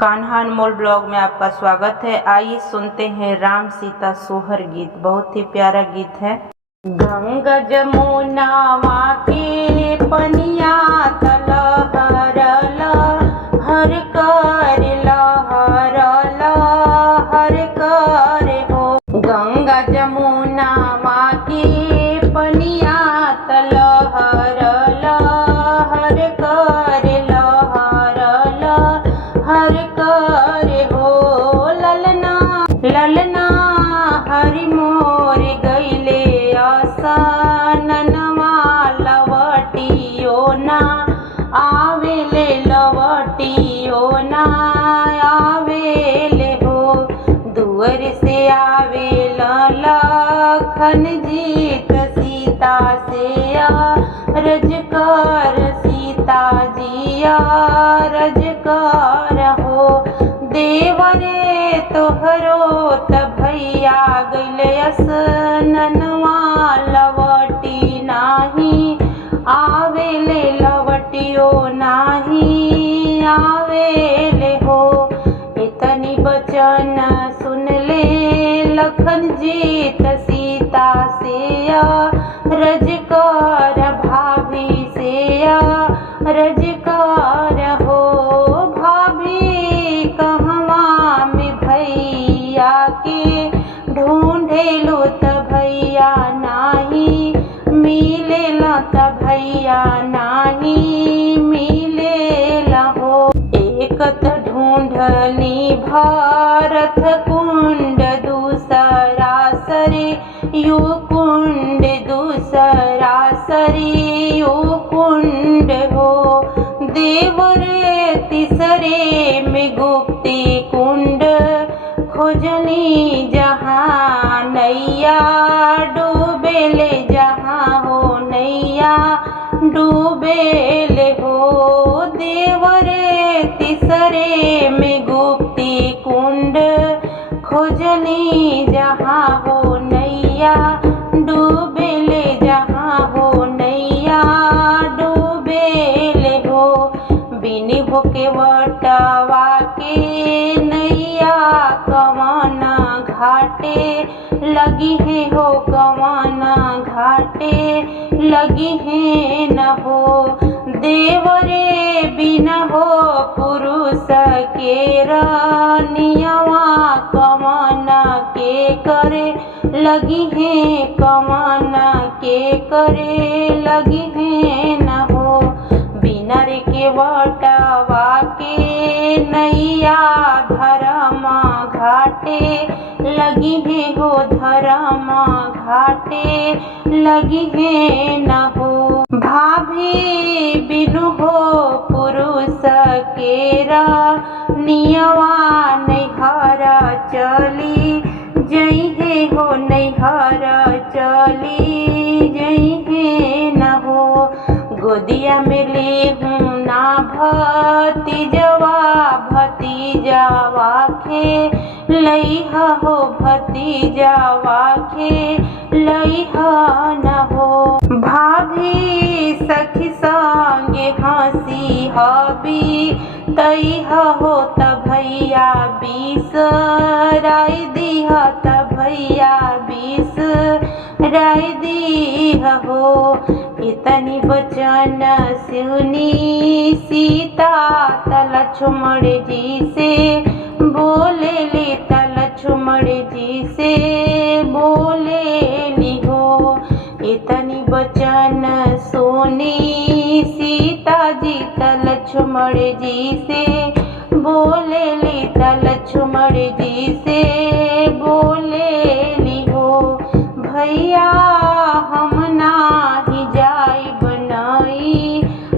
कान्हा अनमोल blog में आपका स्वागत है। आइए सुनते हैं राम सीता सोहर गीत। बहुत ही प्यारा गीत है। गंगा जमुना के पनिया तलहर हर कर लहर लहर कर हो। गंगा जमुना के पनिया तलहर लहर कर लहर लहर कर हो। ललना ललना हरि मोर गईले आसनवा लवटियो ना आवेले लवटियो ना आवेले हो। दुअर से आवेल लखन जीत सीता से रज कर सीता जिया रज कर हो। देवरे तोहरो भैया गईले असनवा लवटी नाही आवेले लवटियो नाही आवेले हो। इतनी बचन सुन ले लखन जीत सीता से रज कर भाभी से रज कर हो। भाभी कहवा में भैया के ढूंढेलो त भैया नाही मिलेला त भैया नाही मिलेला हो। एक त ढूंढनी भारत कुंड दूसरा सरे यू कुंड दूसरा सरे यू कुंड हो। देवरे तीसरे में गुप्ती कुंड खोजनी जहाँ नैया डूबेले जहाँ हो नैया डूबेले हो। देवरे तीसरे में गुप्ती कुंड खोजनी जहाँ हो नैया डूबेले जहाँ हो नैया डूबेले हो। बिनी भोके वटवा के नैया कवाना घाटे लगी है हो कवाना घाटे लगी है न हो। देवरे बिना हो पुरुष के रानियावा कवाना के करे लगी है कवाना के करे लगी है न हो। बिना रे के वटवा के नैया धरमा घाटे लगी है हो धरमा घाटे लगी है न हो। भाभी बिनु हो पुरुष के रानियावा नैहर चली जई है हो नैहर चली जई है न हो। गोदिया में ले हूँ ना भतीजवा भतीजवा खे लइहा हो भतीजवा खे लइहा न हो। भाभी सखी संगे हंसी हबी तइहा हो त भैया बीस राय दीहा त भैया बीस राय दीहा हो। इतनी बचन सुनी सीता त लक्ष्मण जी से बोले ले त लक्ष्मण जी से बोले ली हो। इतनी बचन सुनी सीता जी त लक्ष्मण जी से बोले ली त लक्ष्मण जी से बोले ली हो। भैया हम नाही जाई बनाई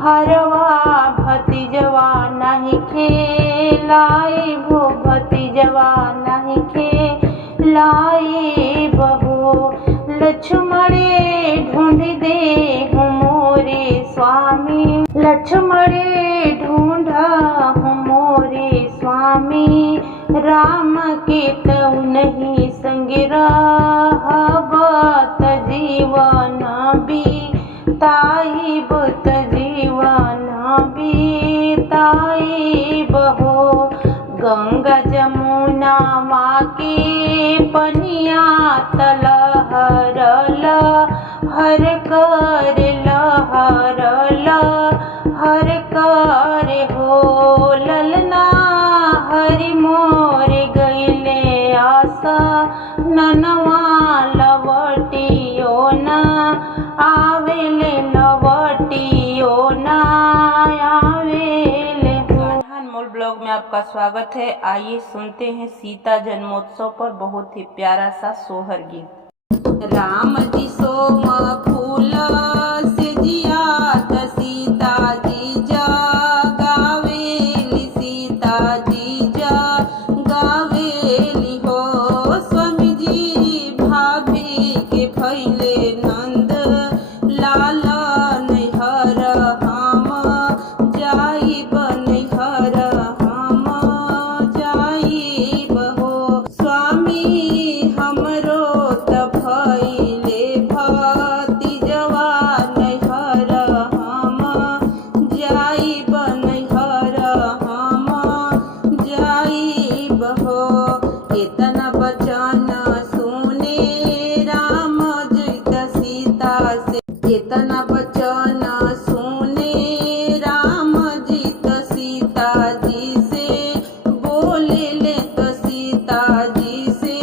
हरवा भतीजवा नहीं खेलाई भो भतीजवा नहीं खेलाई बहो। लक्ष्मणे ढूंढ दे हूँ मोरे स्वामी लक्ष्मणे ढूंढा हूँ मोरे स्वामी। राम के तऊ नहीं संग रहबत जीवन बीताइब त जीवन बीताइब हो। गंगा जमुना माँ के पनिया तलहरल हर कर लहरल हर कर हो ललना हरि मोर गईले आशा ननवा लवटियो ना आवेले लवटियो ना आवेले। अनमोल ब्लॉग में आपका स्वागत है। आइए सुनते हैं सीता जन्मोत्सव पर बहुत ही प्यारा सा सोहर गीत। राम जी सोम फूल से जियात सीता जी जा गावेली सीता जी जा गावेली हो स्वामी जी भाभी के फैले नंद लाल नैहर हम जाई बनैहर हम जाई बहो स्वामी हमरो त भैले भतीजवा नैहर हम जाई बनैहर हम जाई बहो। इतना वचन सुने राम जी त सीता से इतना वचन सुने राम जी त सीता जी से बोले ले तो सीता जी से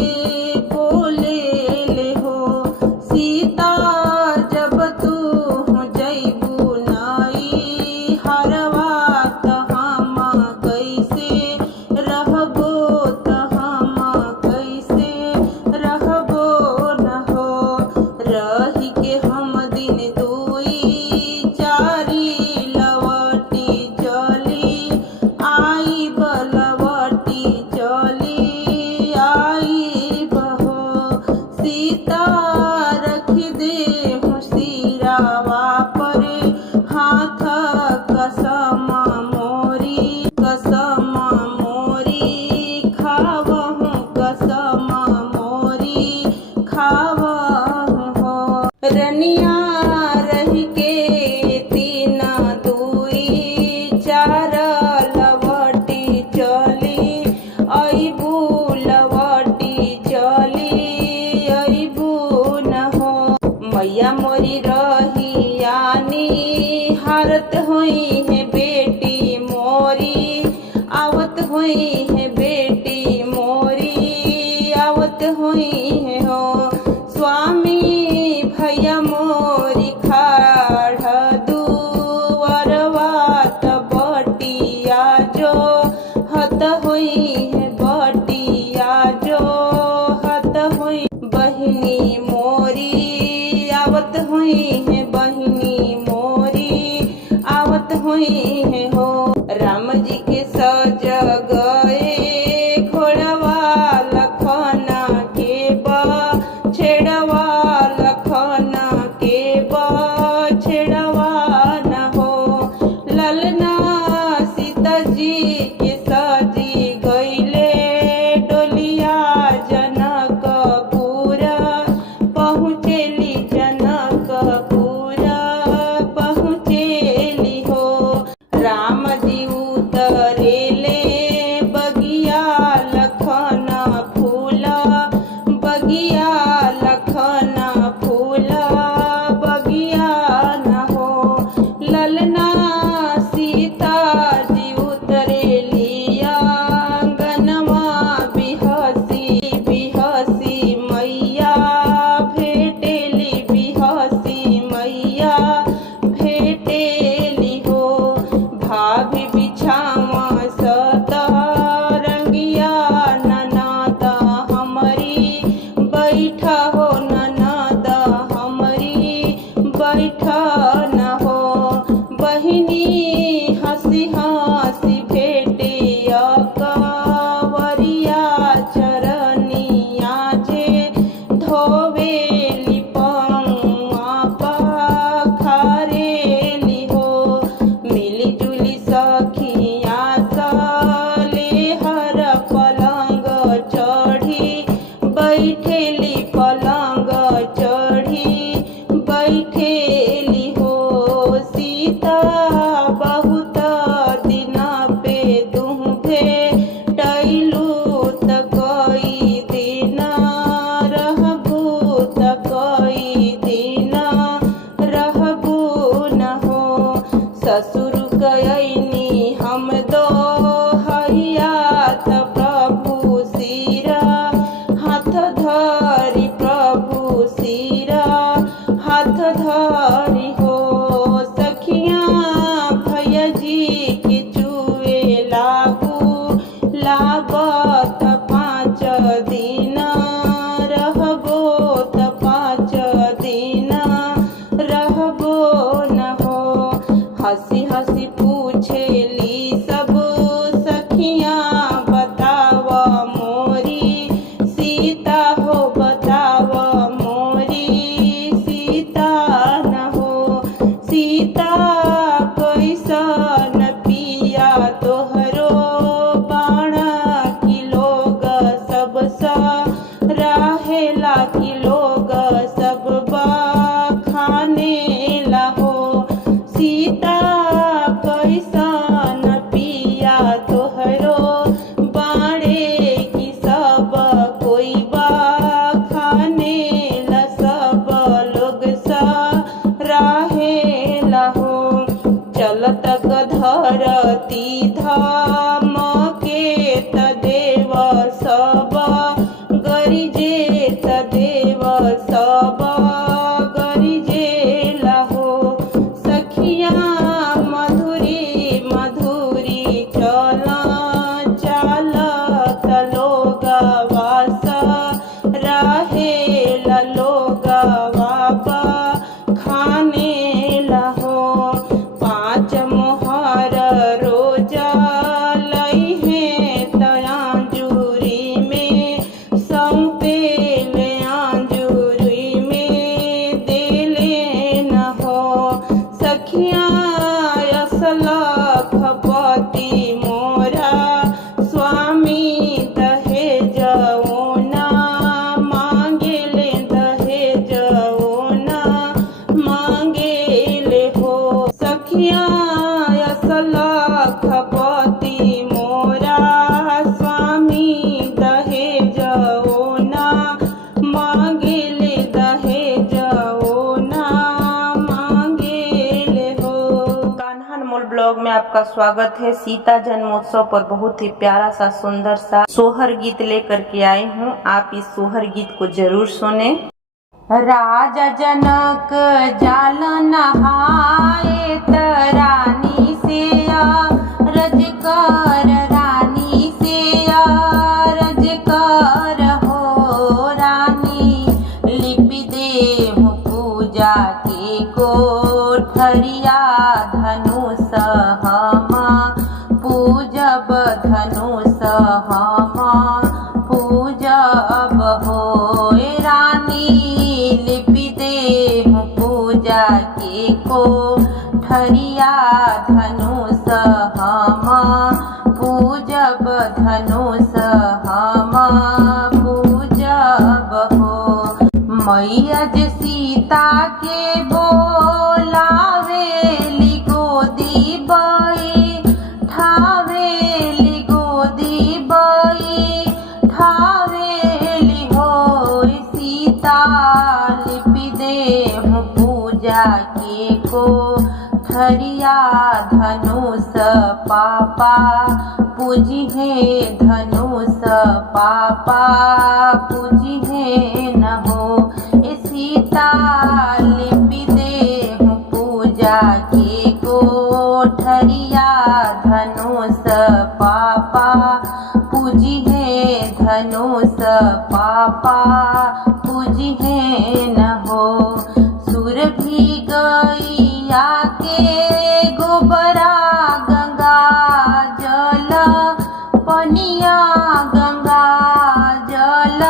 बोले ले हो सीता जब तू जैबू नई हरवा त हम कैसे रहबो त हम कैसे रहबो न हो रही के हम दिन दुई चारी लवटी चली आई बलवटी चली आई बहो सीता रख दे सिरावा पर हाथ कसम मोरी खावहूँ कसम मोरी खावहूँ हो रनिया रही के तीन दुई चार लवटी चली अबू लवटी चली अबू न हो मैया मोरी रही आनी हारत हुई है बेटी मोरी आवत हुई है बेटी मोरी आवत हुई है हो स्वामी भैया मोरी खाड़ दुवरवा त बटिया जो हत हुई है बटिया जो हत हुई बहिनी मोरी आवत हुई है बहिनी मोरी आवत हुई है हो राम जी के सज गए घोड़वा लखना के छेड़वा लखना के छेड़वा न हो ललना सीता जी के सजी गईले डोलिया जनकपुर पहुँचेली जनकपुर पहुँचेली हो स्वागत है। सीता जन्मोत्सव पर बहुत ही प्यारा सा सुंदर सा सोहर गीत लेकर के आई हूँ। आप इस सोहर गीत को जरूर सुने। राजा जनक जाल नहाए त रानी से रज कर, रानी से रज कर हो रानी, लिपि देहु पूजा के कोठरिया, धनुष हम पूजब, धनुष हम पूजब हो रानी, लिपि देहु पूजा के कोठरिया, धनुष हम पूजब, धनुष हम पूजब हो। मैया जे सीता के बोलावेली गोदी बई, ठावेली गोदी बई, ठावेली हो सीता, लिपि देहु पूजा के कोठरिया, धनुष पापा पूजिहे, धनुष पापा पूजिहे न हो सीता, लिपि देहु पूजा के कोठरिया, धनुष पापा पूजिहे, धनुष पापा पूजिहे न हो। सुरभि गैया के गोबरा, गंगा जल पनिया, गंगा जल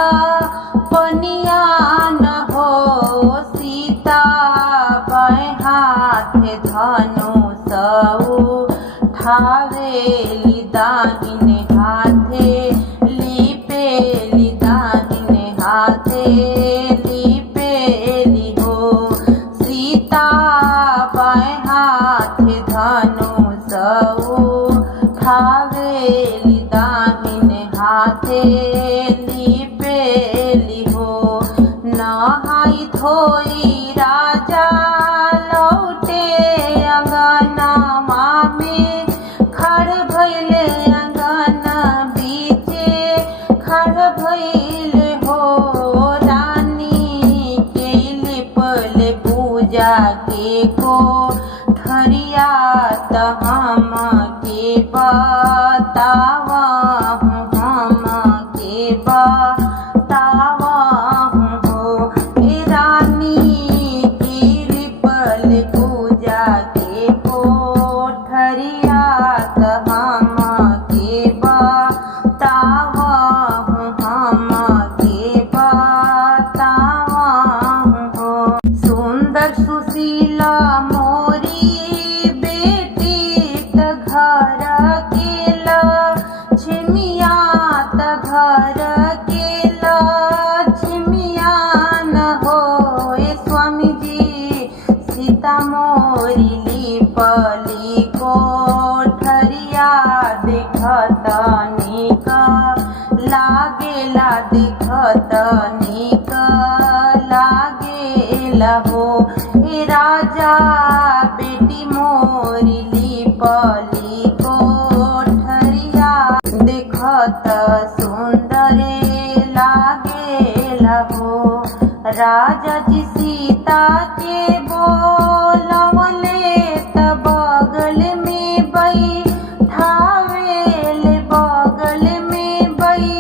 पनिया न हो सीता, बाएं हाथ धनुष उठावेली, दाहिने हाथे लिपेली, दाहिने हाथे लिपेली हो सीता, बाएं हाथ धनुष उठावेली, दाहिने हाथे लिपेली हो। नहाई धोई राजा लौटे अंगनमा में, खड़ भइले अंगन बीचे, खड़ भइले हो रानी, के लिपले पूजा के कोठरिया, त हम के बतावा, हम के बतावा हो रानी, की लिपल पूजा के कोठरिया, त हम के बतावा, हम के बतावा हो। सुंदर सुशीला मोरी बेटी त घर के लक्ष्मिया, त घर के लक्ष्मिया न हो स्वामी जी, सीता मोरी लिपली कोठरिया, देखत नीक लागेला, देखत नीक लागेला हो राजा, बेटी मोरी लिपली कोठरिया, देखत सुंदरे लागेला हो। राजा जी सीता के बोलवले त बगल में बई, ठावेल बगल में बई,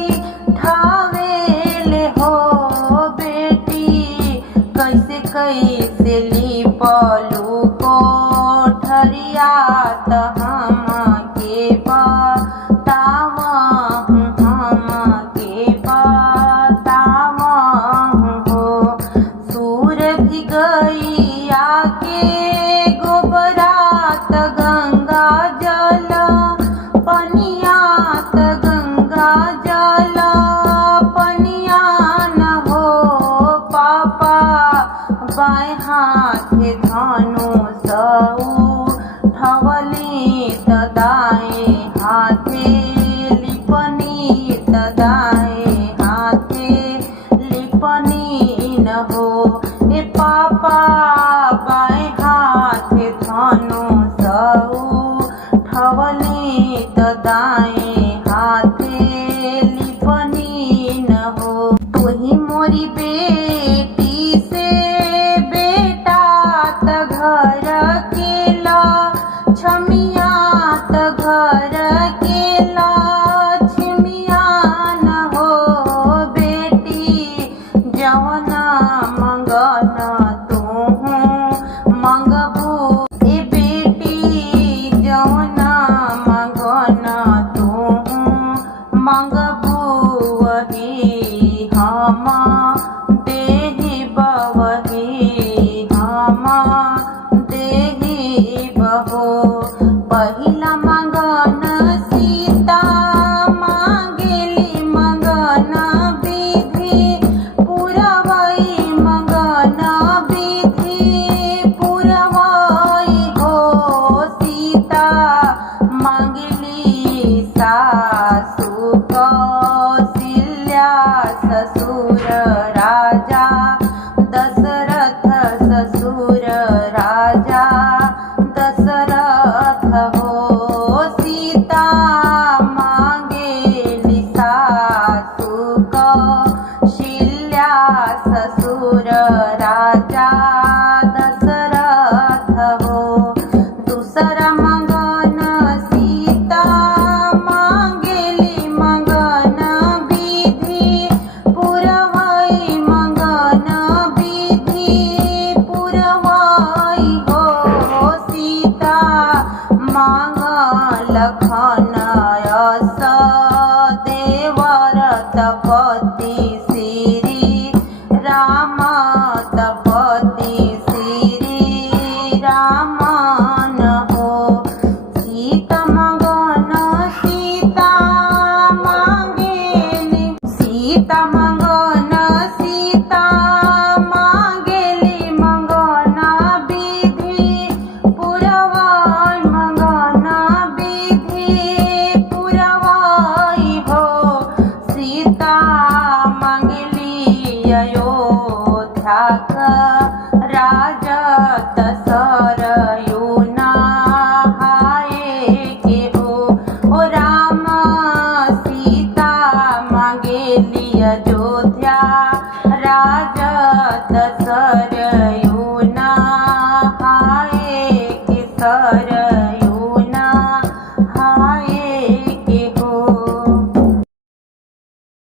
ठावेल हो बेटी, कैसे कैसे लिपलू कोठरिया, त हम के बतावा, हम के बतावा हो। सूरभि गैया के कौसल्या ससुर राजा दशरथ ससुर राजा दशरथ हो सीता मांगेली सासू कौशल्या ससुर राजा दशरथ हो दुसरा मंगन सीता मांगेली मंगन विधी पुरवाई मंगन विधी पुरवाई हो सीता मांग लखन यश देवर तपति श्री राम तपति श्री रामन हो सीता मंगन सीता मांगेली सीता मंगन सीता मांगेली मंगन विधी पुरवाई मंगन विधी पुरवाई हो सीता मांगेली अयोध्या राजत सरयुना हाय के हो राम सीता मांगेली अयोध्या राजत सरयुना हाय के सर